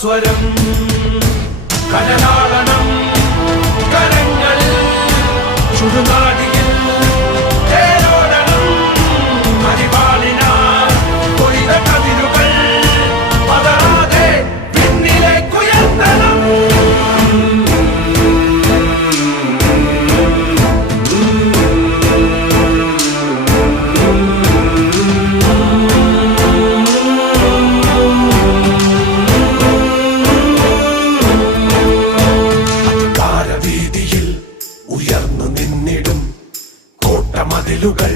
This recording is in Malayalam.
സ്വരം കലനാളനം കരങ്ങൾ ചുടുനാടിയിൽ തേരോടണം പരിപാലിനാൽ കൊയ്ത കതിരുകൾ പതറാതെ പിന്നിലേക്കുയർത്തണം. ഉയർന്നു നിന്നിടും കോട്ടമതിലുകൾ